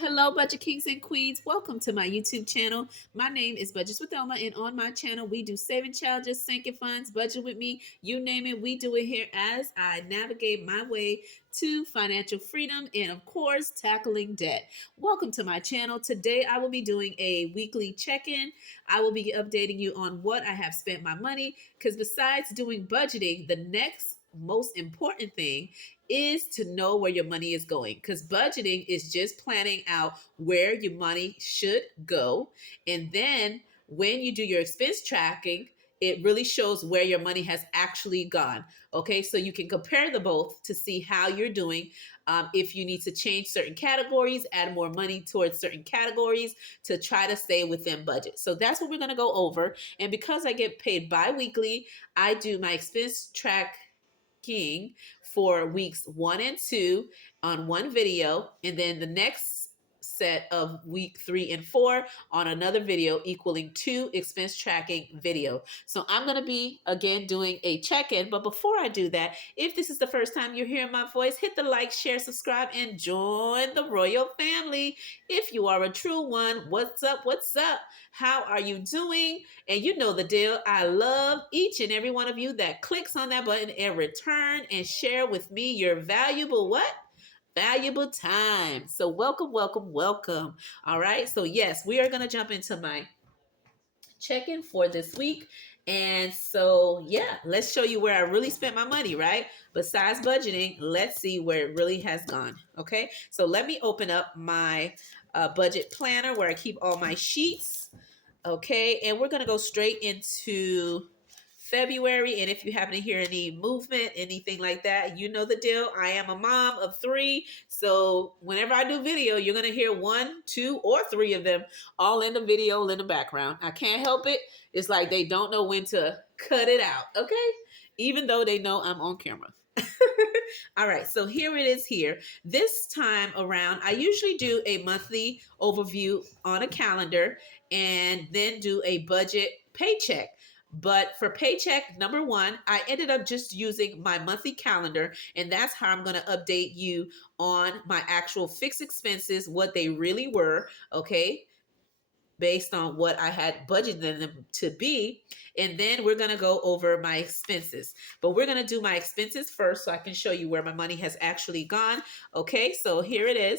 Hello, Budget Kings and Queens. Welcome to my YouTube channel. My name is Budgets with Elma, and on my channel, we do saving challenges, sinking funds, budget with me, you name it, we do it here as I navigate my way to financial freedom and, of course, tackling debt. Welcome to my channel. Today, I will be doing a weekly check-in. I will be updating you on what I have spent my money, because besides doing budgeting, the next most important thing is to know where your money is going, because budgeting is just planning out where your money should go. And then when you do your expense tracking, it really shows where your money has actually gone. Okay, so you can compare the both to see how you're doing. If you need to change certain categories, add more money towards certain categories to try to stay within budget. So that's what we're going to go over. And because I get paid bi-weekly, I do my expense tracking for weeks 1 and 2 on one video, and then the next set of week 3 and 4 on another video, equaling 2 expense tracking video. So I'm going to be again doing a check-in, but before I do that, if this is the first time you're hearing my voice, hit the like, share, subscribe, and join the royal family. If you are a true one, what's up? What's up? How are you doing? And you know the deal. I love each and every one of you that clicks on that button and return and share with me your valuable what? Valuable time. So welcome, welcome, welcome. All right. So yes, we are going to jump into my check-in for this week. And so, yeah, let's show you where I really spent my money, right? Besides budgeting, let's see where it really has gone. Okay. So let me open up my budget planner where I keep all my sheets. Okay. And we're going to go straight into February. And if you happen to hear any movement, anything like that, you know the deal. I am a mom of 3. So whenever I do video, you're going to hear 1, 2, or 3 of them all in the video in the background. I can't help it. It's like they don't know when to cut it out. Okay. Even though they know I'm on camera. All right, so here it is here. This time around, I usually do a monthly overview on a calendar and then do a budget paycheck. But for paycheck number 1, I ended up just using my monthly calendar, and that's how I'm going to update you on my actual fixed expenses, what they really were, okay, based on what I had budgeted them to be. And then we're going to go over my expenses. But we're going to do my expenses first so I can show you where my money has actually gone. Okay, so here it is.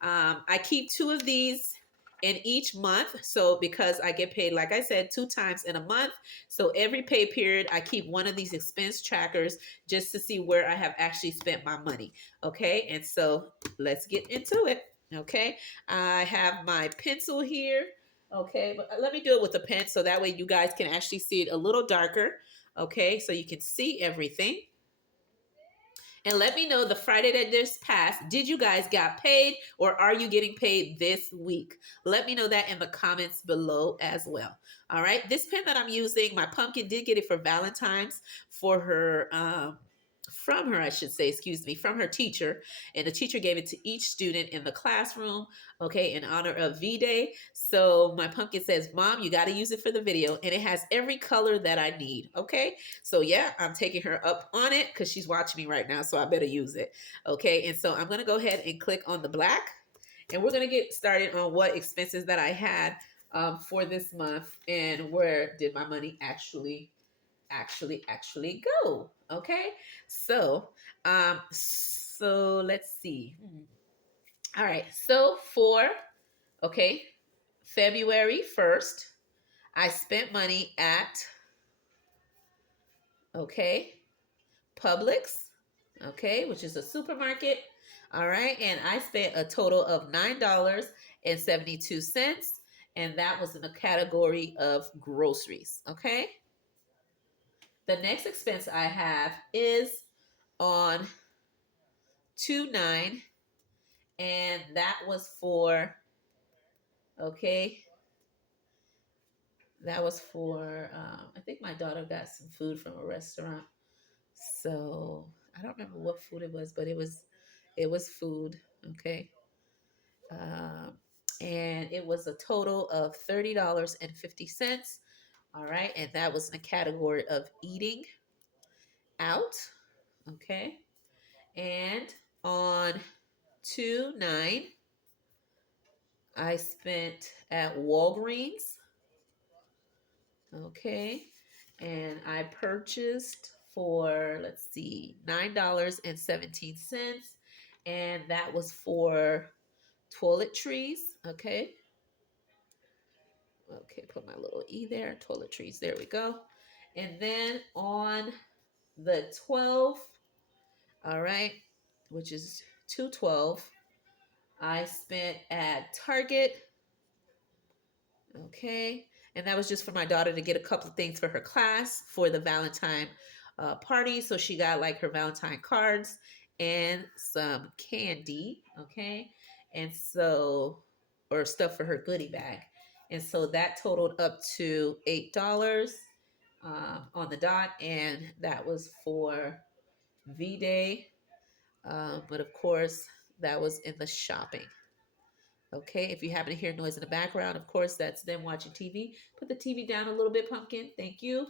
I keep 2 of these in each month. So because I get paid, like I said, 2 times in a month. So every pay period, I keep one of these expense trackers just to see where I have actually spent my money. Okay, and so let's get into it. Okay, I have my pencil here. Okay, but let me do it with a pen so that way you guys can actually see it a little darker. Okay, so you can see everything. And let me know the Friday that just passed, did you guys got paid or are you getting paid this week? Let me know that in the comments below as well. All right, this pen that I'm using, my pumpkin did get it for Valentine's for her from her, I should say, excuse me, from her teacher. And the teacher gave it to each student in the classroom, okay, in honor of V-Day. So my pumpkin says, Mom, you got to use it for the video. And it has every color that I need, okay? So yeah, I'm taking her up on it because she's watching me right now, so I better use it, okay? And so I'm going to go ahead and click on the black. And we're going to get started on what expenses that I had for this month and where did my money actually go. Okay, so let's see. All right, so for okay, February 1st, I spent money at okay, Publix, okay, which is a supermarket. All right, and I spent a total of $9.72, and that was in the category of groceries. Okay, the next expense I have is on 2/9, and that was for okay. That was for I think my daughter got some food from a restaurant, so I don't remember what food it was, but it was food. Okay, um, and it was a total of $30.50. All right, and that was in the category of eating out. Okay, and on 2/9, I spent at Walgreens. Okay. And I purchased for, let's see, $9.17. And that was for toiletries. Okay. Okay, put my little E there, toiletries. There we go. And then on the 12th, all right, which is 212, I spent at Target. Okay. And that was just for my daughter to get a couple of things for her class for the Valentine party. So she got like her Valentine cards and some candy. Okay. And so, or stuff for her goodie bag. And so that totaled up to $8 on the dot. And that was for V Day. But of course, that was in the shopping. Okay, if you happen to hear noise in the background, of course, that's them watching TV. Put the TV down a little bit, Pumpkin. Thank you.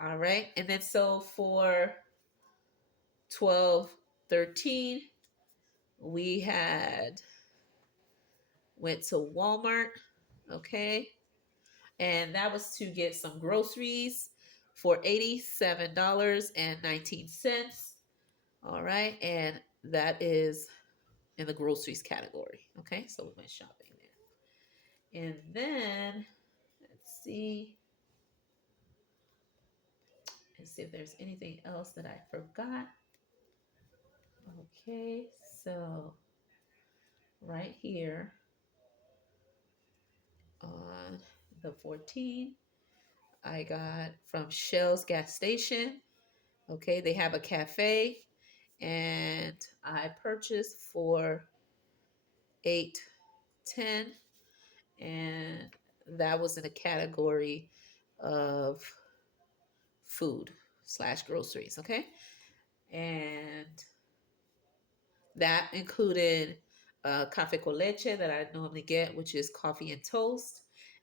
All right. And then so for 12, 13, we had went to Walmart. Okay. And that was to get some groceries for $87.19. All right. And that is in the groceries category. Okay. So we went shopping there. And then let's see. And see if there's anything else that I forgot. Okay, so right here on the 14, I got from Shell's gas station. Okay, they have a cafe, and I purchased for 810, and that was in a category of food slash groceries. Okay, and that included cafe con leche that I normally get, which is coffee and toast.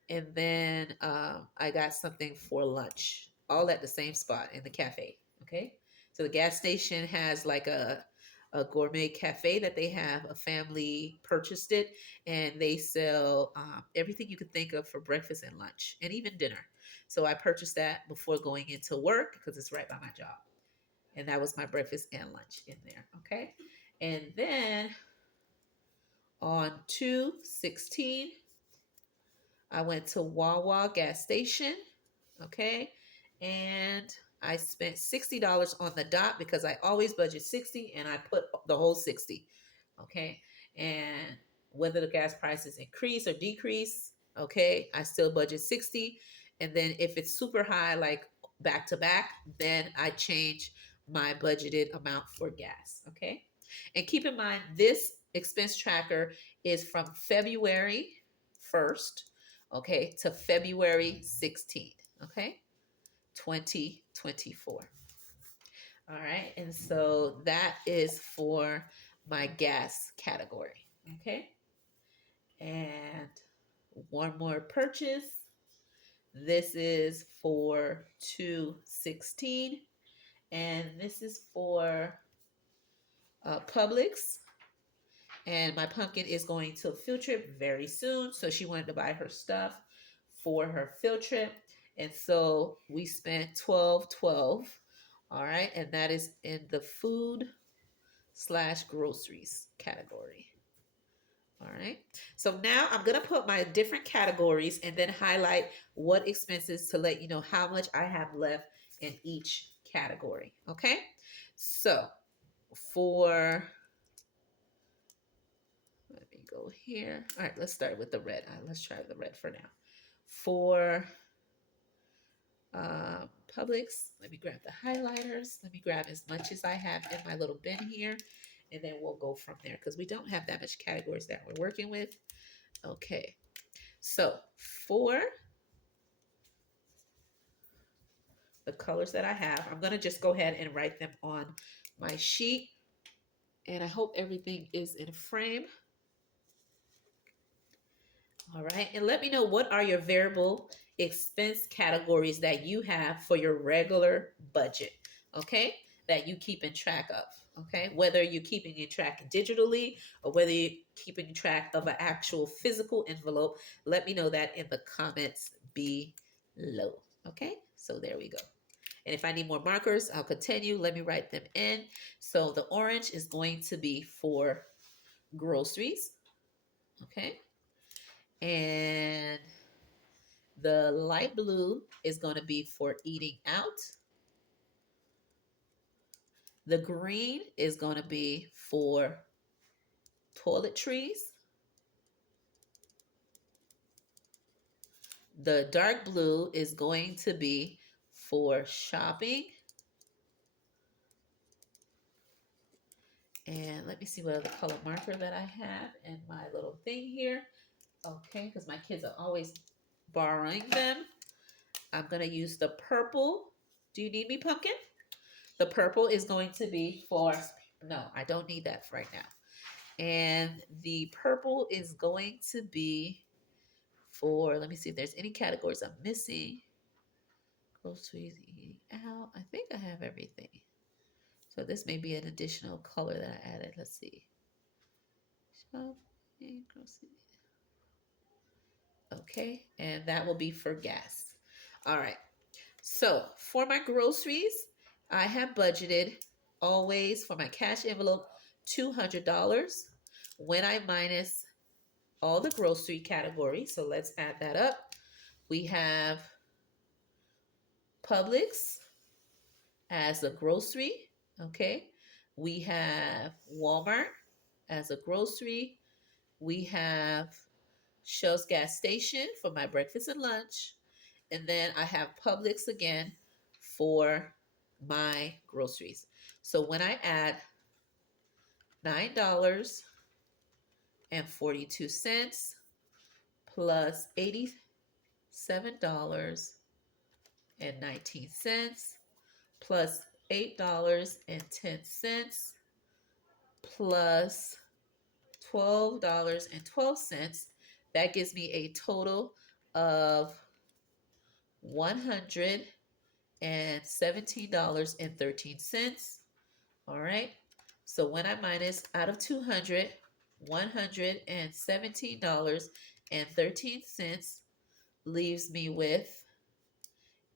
And then I got something for lunch, all at the same spot in the cafe. Okay. So the gas station has like a gourmet cafe that they have. A family purchased it, and they sell everything you could think of for breakfast and lunch and even dinner. So I purchased that before going into work because it's right by my job. And that was my breakfast and lunch in there. Okay. And then on 2/16, I went to Wawa gas station. Okay. And I spent $60 on the dot because I always budget 60 and I put the whole 60. Okay. And whether the gas prices increase or decrease, okay, I still budget 60. And then if it's super high, like back to back, then I change my budgeted amount for gas. Okay. And keep in mind, this expense tracker is from February 1st, okay, to February 16th, okay, 2024. All right. And so that is for my gas category. Okay. And one more purchase. This is for 2/16. And this is for Publix. And my pumpkin is going to a field trip very soon. So she wanted to buy her stuff for her field trip. And so we spent 12.12. All right. And that is in the food slash groceries category. All right. So now I'm going to put my different categories and then highlight what expenses to let you know how much I have left in each category. Okay. So for, let me go here. All right. Let's start with the red. Let's try the red for now. For Publix, let me grab the highlighters. Let me grab as much as I have in my little bin here, and then we'll go from there because we don't have that much categories that we're working with. Okay, so for the colors that I have, I'm going to just go ahead and write them on my sheet, and I hope everything is in frame. All right, and let me know what are your variable expense categories that you have for your regular budget, okay, that you keep in track of, Okay, whether you're keeping in track digitally or whether you're keeping track of an actual physical envelope, let me know that in the comments below. Okay, so there we go. And if I need more markers, I'll continue. Let me write them in. So the orange is going to be for groceries. Okay. And the light blue is going to be for eating out. The green is going to be for toiletries. The dark blue is going to be for shopping. And let me see what other color marker that I have in my little thing here. Okay, because my kids are always borrowing them. I'm going to use the purple. Do you need me, pumpkin? The purple is going to be for, no, I don't need that for right now. And the purple is going to be for, let me see if there's any categories I'm missing. Groceries, eating out. I think I have everything. So this may be an additional color that I added. Let's see. Shopping, groceries. Okay, and that will be for gas. All right. So for my groceries, I have budgeted always for my cash envelope $200 when I minus all the grocery categories. So let's add that up. We have Publix as a grocery. Okay. We have Walmart as a grocery. We have Shell's gas station for my breakfast and lunch. And then I have Publix again for my groceries. So when I add $9.42 plus $87.19 plus $8.10 plus $12.12, that gives me a total of $117.13. All right. So when I minus out of 200, $117.13 leaves me with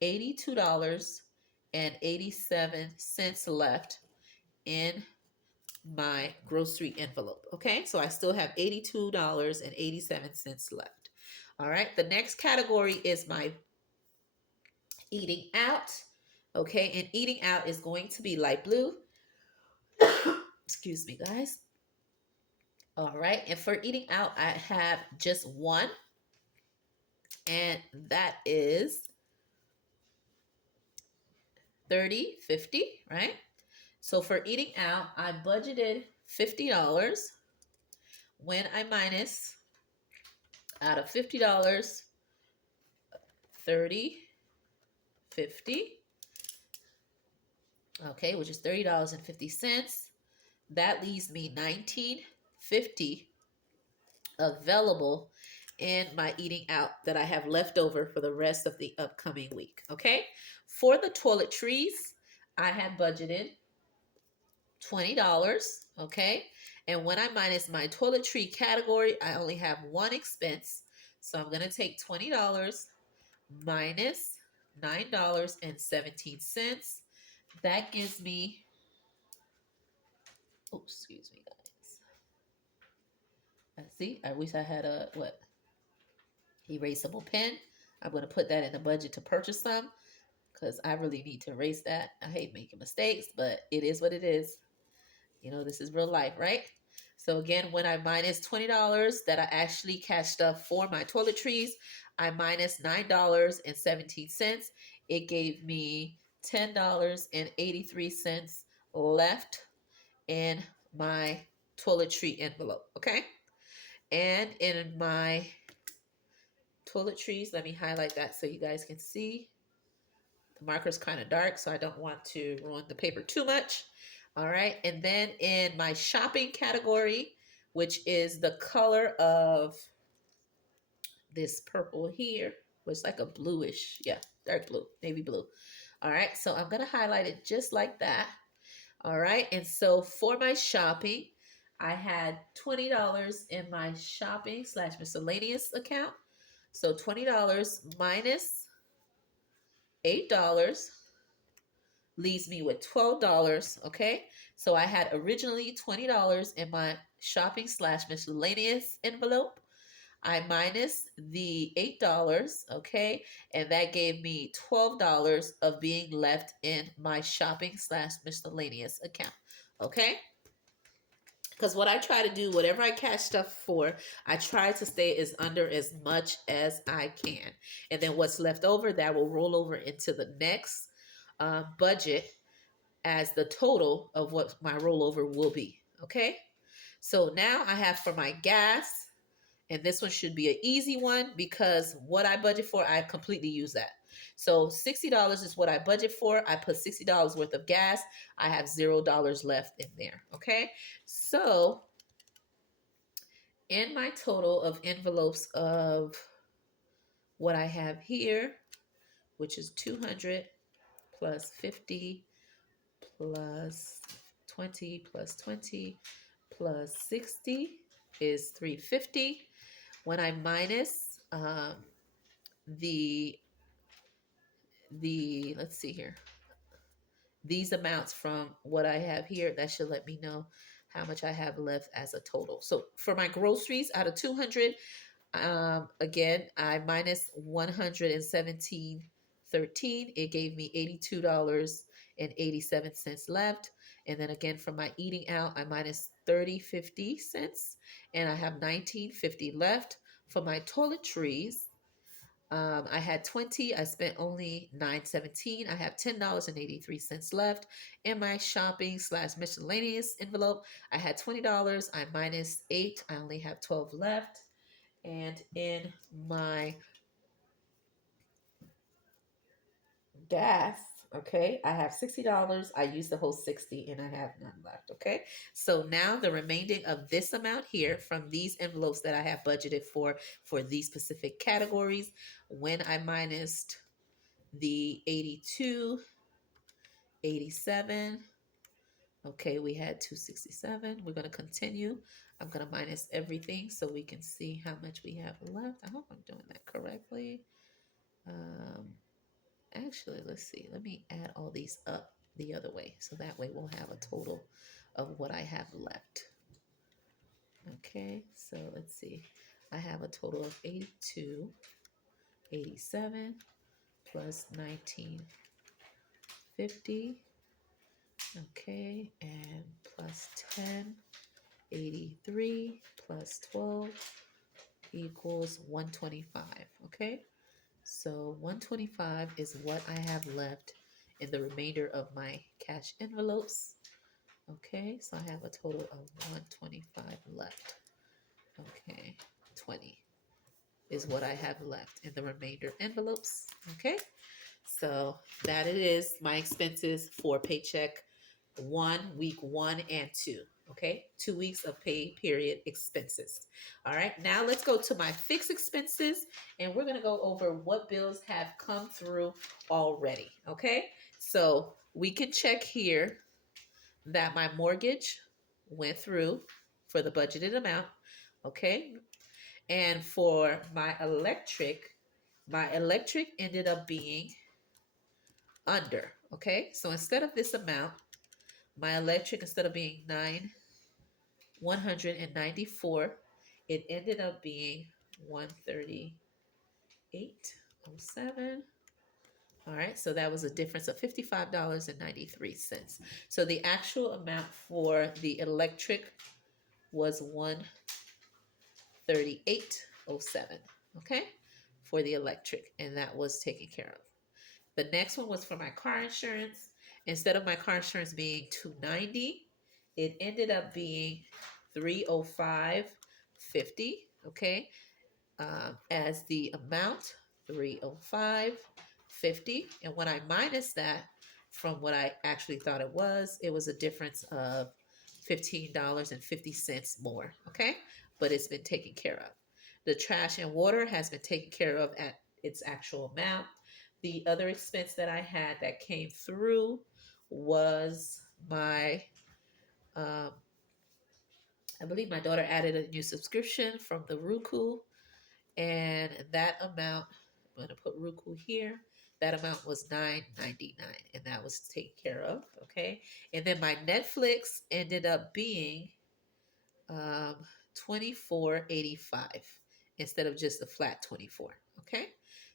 $82.87 left in my grocery envelope. Okay, so I still have $82.87 left. All right, the next category is my eating out. Okay, and eating out is going to be light blue. Excuse me, guys. All right, and for eating out, I have just one, and that is 30.50, right? So for eating out, I budgeted $50 when I minus out of $50, 30.50, okay, which is $30.50. That leaves me $19.50 available in my eating out that I have left over for the rest of the upcoming week. Okay, for the toiletries, I have budgeted $20. Okay, and when I minus my toiletry category, I only have one expense, so I'm going to take $20 minus $9.17. That gives me, oh, excuse me, guys. Let's see, I wish I had a, erasable pen. I'm going to put that in the budget to purchase some because I really need to erase that. I hate making mistakes, but it is what it is. You know, this is real life, right? So again, when I minus $20 that I actually cashed up for my toiletries, I minus $9.17. It gave me $10.83 left in my toiletry envelope, okay? And in my toiletries, let me highlight that so you guys can see. The marker's kind of dark, so I don't want to ruin the paper too much. All right, and then in my shopping category, which is the color of this purple here, which is like a bluish, yeah, dark blue, navy blue. All right, so I'm gonna highlight it just like that. All right. And so for my shopping, I had $20 in my shopping slash miscellaneous account. So $20 minus $8 leaves me with $12. Okay. So I had originally $20 in my shopping slash miscellaneous envelope. I minus the $8, okay, and that gave me $12 of being left in my shopping slash miscellaneous account, okay? Because what I try to do, whatever I catch stuff for, I try to stay as under as much as I can, and then what's left over that will roll over into the next budget as the total of what my rollover will be, okay? So now I have for my gas. And this one should be an easy one because what I budget for, I completely use that. So $60 is what I budget for. I put $60 worth of gas. I have $0 left in there. Okay. So in my total of envelopes of what I have here, which is 200 plus 50 plus 20 plus 20 plus 60 is 350. When I minus the let's see here, these amounts from what I have here, that should let me know how much I have left as a total. So for my groceries, out of 200, again, I minus 117.13. It gave me $82.87 left. And then again, for my eating out, I minus 30.50 and I have 19.50 left. For my toiletries, I had 20. I spent only 9.17. I have $10.83 left in my shopping slash miscellaneous envelope. I had $20. I minus 8. I only have 12 left. And in my gas, okay, I have $60. I used the whole 60 and I have none left. Okay. So now the remaining of this amount here from these envelopes that I have budgeted for these specific categories, when I minused the 82, 87. Okay, we had 267. We're going to continue. I'm going to minus everything so we can see how much we have left. I hope I'm doing that correctly. Actually, let's see. Let me add all these up the other way. So that way we'll have a total of what I have left. Okay, so let's see. I have a total of 82, 87 plus 1950. Okay, and plus 10, 83 plus 12 equals 125. Okay, so 125 is what I have left in the remainder of my cash envelopes. Okay, so I have a total of 125 left. Okay, 20 is what I have left in the remainder envelopes. Okay, so that it is my expenses for paycheck week 1 and 2. Okay, 2 weeks of pay period expenses. All right, now let's go to my fixed expenses and we're going to go over what bills have come through already. Okay, so we can check here that my mortgage went through for the budgeted amount. Okay, and for my electric ended up being under. Okay, so instead of this amount, my electric, instead of being 194, it ended up being 138.07. All right, so that was a difference of $55.93. So the actual amount for the electric was 138.07. Okay, for the electric, and that was taken care of. The next one was for my car insurance. Instead of my car insurance being $290, it ended up being $305.50. Okay, as the amount, $305.50. And when I minus that from what I actually thought it was a difference of $15.50 more. Okay, but it's been taken care of. The trash and water has been taken care of at its actual amount. The other expense that I had that came through was my, um, I believe my daughter added a new subscription from the Roku, and that amount, I'm going to put Roku here. That amount was $9.99, and that was taken care of. Okay, and then my Netflix ended up being um, 24.85 instead of just a flat 24. Okay,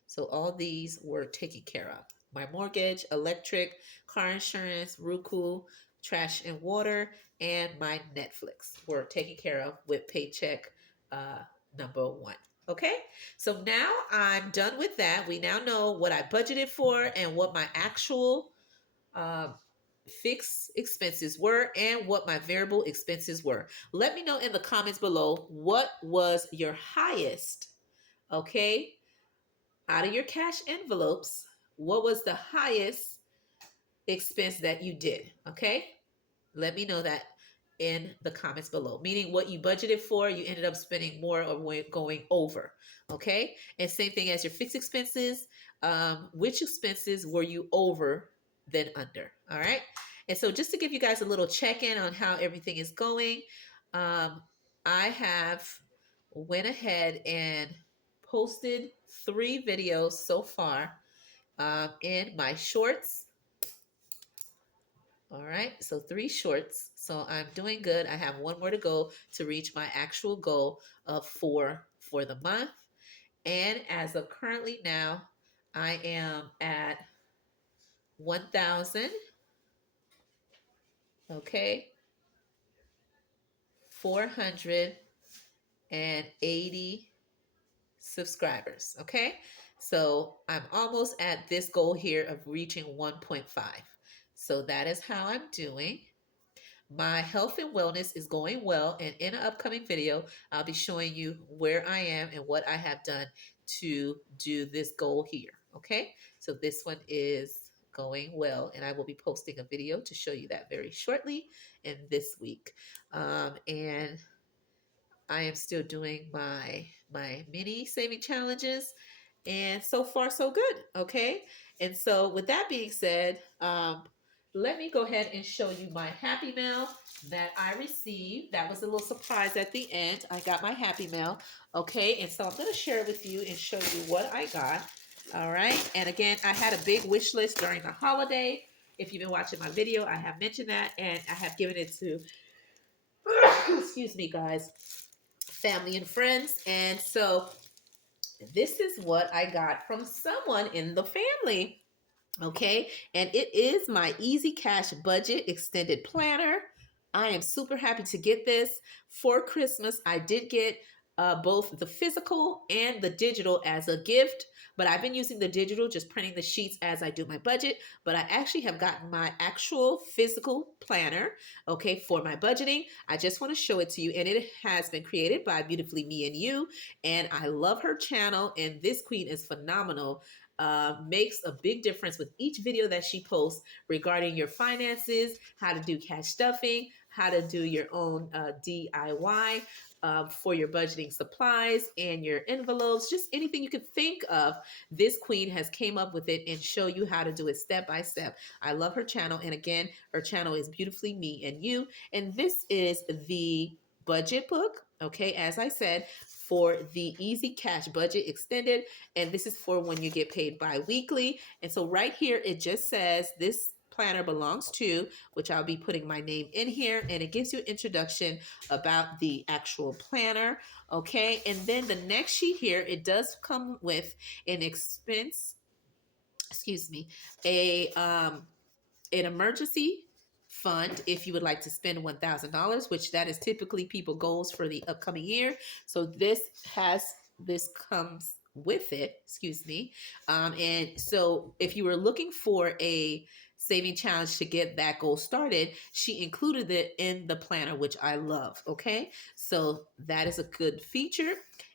so all these were taken care of. My mortgage, electric, car insurance, Roku, trash and water, and my Netflix were taken care of with Paycheck uh, number one. Okay, so now I'm done with that. We now know what I budgeted for and what my actual um, fixed expenses were and what my variable expenses were. Let me know in the comments below what was your highest, okay, out of your cash envelopes. What was the highest expense that you did, okay? Let me know that in the comments below. Meaning what you budgeted for, you ended up spending more or going over. Okay. And same thing as your fixed expenses. Which expenses were you over than under? All right. And so just to give you guys a little check-in on how everything is going, I have went ahead and posted 3 videos so far in my shorts. All right, so 3 shorts. So I'm doing good. I have 1 more to go to reach my actual goal of 4 for the month. And as of currently now, I am at 1,000, okay, 480 subscribers, okay? So I'm almost at this goal here of reaching 1.5. So that is how I'm doing. My health and wellness is going well, and in an upcoming video, I'll be showing you where I am and what I have done to do this goal here. Okay, so this one is going well, and I will be posting a video to show you that very shortly in this week. And I am still doing my mini saving challenges, and so far so good. Okay, and so with that being said, let me go ahead and show you my Happy Mail that I received. That was a little surprise at the end. I got my Happy Mail. Okay, and so I'm going to share it with you and show you what I got. All right, and again, I had a big wish list during the holiday. If you've been watching my video, I have mentioned that, and I have given it to excuse me, guys, family and friends. And so this is what I got from someone in the family. Okay, and it is my Easy Cash Budget Extended Planner. I am super happy to get this for Christmas. I did get both the physical and the digital as a gift, but I've been using the digital, just printing the sheets as I do my budget. But I actually have gotten my actual physical planner, okay, for my budgeting. I just want to show it to you, and it has been created by Beautifully Me and You, and I love her channel, and this queen is phenomenal. Makes a big difference with each video that she posts regarding your finances, how to do cash stuffing, how to do your own DIY for your budgeting supplies and your envelopes, just anything you could think of. This queen has came up with it and show you how to do it step by step. I love her channel. And again, her channel is Beautifully Me and You. And this is the budget book, okay, as I said, for the Easy Cash Budget Extended, and this is for when you get paid bi-weekly. And so right here it just says this planner belongs to, which I'll be putting my name in here, and it gives you an introduction about the actual planner. Okay, and then the next sheet here, it does come with an expense, excuse me, a an emergency fund if you would like to spend $1,000, which that is typically people goals for the upcoming year. So this comes with it, excuse me. And so if you were looking for a saving challenge to get that goal started, she included it in the planner, which I love. Okay, so that is a good feature.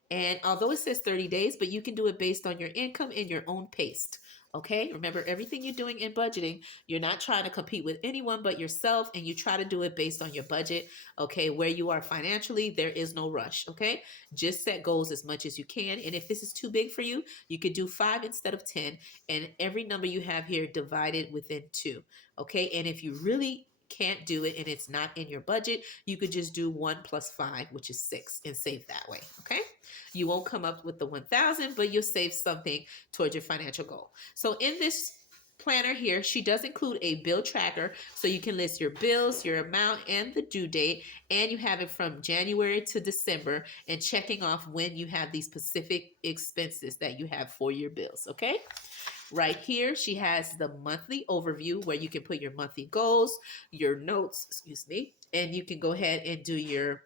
And although it says 30 days, but you can do it based on your income and your own pace. Okay, remember everything you're doing in budgeting, you're not trying to compete with anyone but yourself, and you try to do it based on your budget. Okay, where you are financially, there is no rush. Okay, just set goals as much as you can. And if this is too big for you, you could do 5 instead of 10. And every number you have here divided within 2. Okay, and if you really can't do it and it's not in your budget, you could just do 1 plus 5, which is 6, and save that way. Okay. You won't come up with the 1,000, but you'll save something towards your financial goal. So in this planner here, she does include a bill tracker, so you can list your bills, your amount, and the due date, and you have it from January to December, and checking off when you have these specific expenses that you have for your bills. Okay. Right here, she has the monthly overview where you can put your monthly goals, your notes, excuse me, and you can go ahead and do your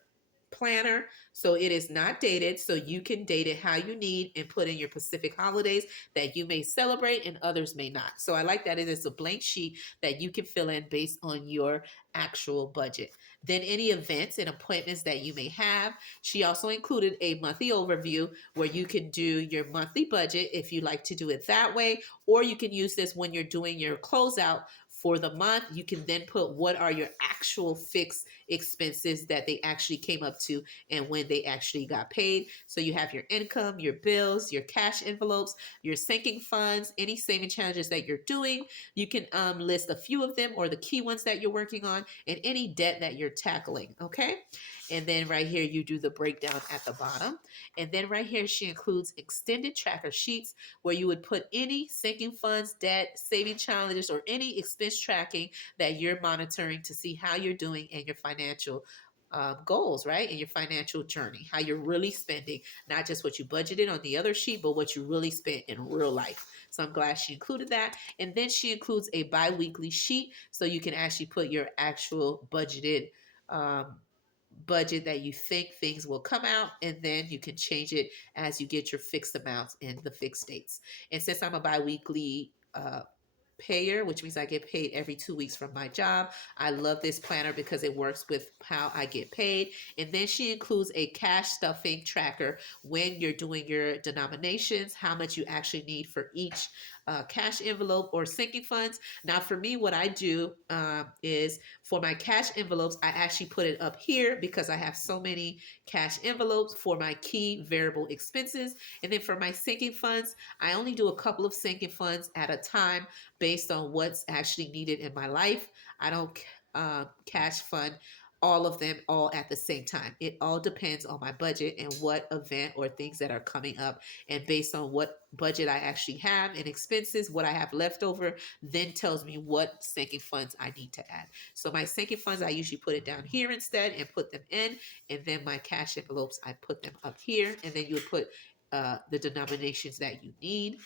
planner. So it is not dated, so you can date it how you need and put in your specific holidays that you may celebrate and others may not. So I like that it is a blank sheet that you can fill in based on your actual budget. Then any events and appointments that you may have. She also included a monthly overview where you can do your monthly budget if you like to do it that way, or you can use this when you're doing your closeout for the month. You can then put what are your actual fixed expenses that they actually came up to and when they actually got paid. So you have your income, your bills, your cash envelopes, your sinking funds, any saving challenges that you're doing. You can list a few of them or the key ones that you're working on, and any debt that you're tackling. Okay. And then right here, you do the breakdown at the bottom. And then right here, she includes extended tracker sheets where you would put any sinking funds, debt, saving challenges, or any expense tracking that you're monitoring to see how you're doing in your financial goals, right? In your financial journey, how you're really spending, not just what you budgeted on the other sheet, but what you really spent in real life. So I'm glad she included that. And then she includes a bi-weekly sheet so you can actually put your actual um, budget that you think things will come out, and then you can change it as you get your fixed amounts and the fixed dates. And since I'm a bi-weekly payer, which means I get paid every 2 weeks from my job. I love this planner because it works with how I get paid. And then she includes a cash stuffing tracker when you're doing your denominations, how much you actually need for each cash envelope or sinking funds. Now, for me, what I do is for my cash envelopes, I actually put it up here because I have so many cash envelopes for my key variable expenses. And then for my sinking funds, I only do a couple of sinking funds at a time based on what's actually needed in my life. I don't cash fund all of them all at the same time. It all depends on my budget and what event or things that are coming up. And based on what budget I actually have and expenses, what I have left over, then tells me what sinking funds I need to add. So my sinking funds, I usually put it down here instead and put them in. And then my cash envelopes, I put them up here. And then you would put the denominations that you need,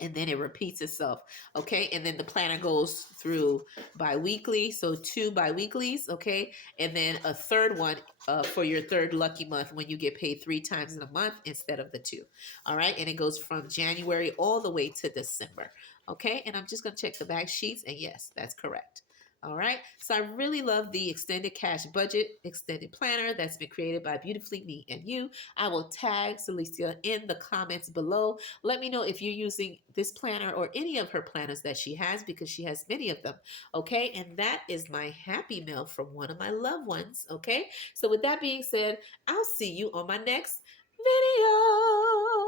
and then it repeats itself. Okay. And then the planner goes through bi-weekly. So 2 bi-weeklies. Okay. And then a third one for your third lucky month when you get paid 3 times in a month instead of the 2. All right. And it goes from January all the way to December. Okay. And I'm just going to check the back sheets. And yes, that's correct. All right. So I really love the extended cash budget extended planner that's been created by Beautifully Me and You. I will tag Celicia in the comments below. Let me know if you're using this planner or any of her planners that she has, because she has many of them. Okay. And that is my happy mail from one of my loved ones. Okay. So with that being said, I'll see you on my next video.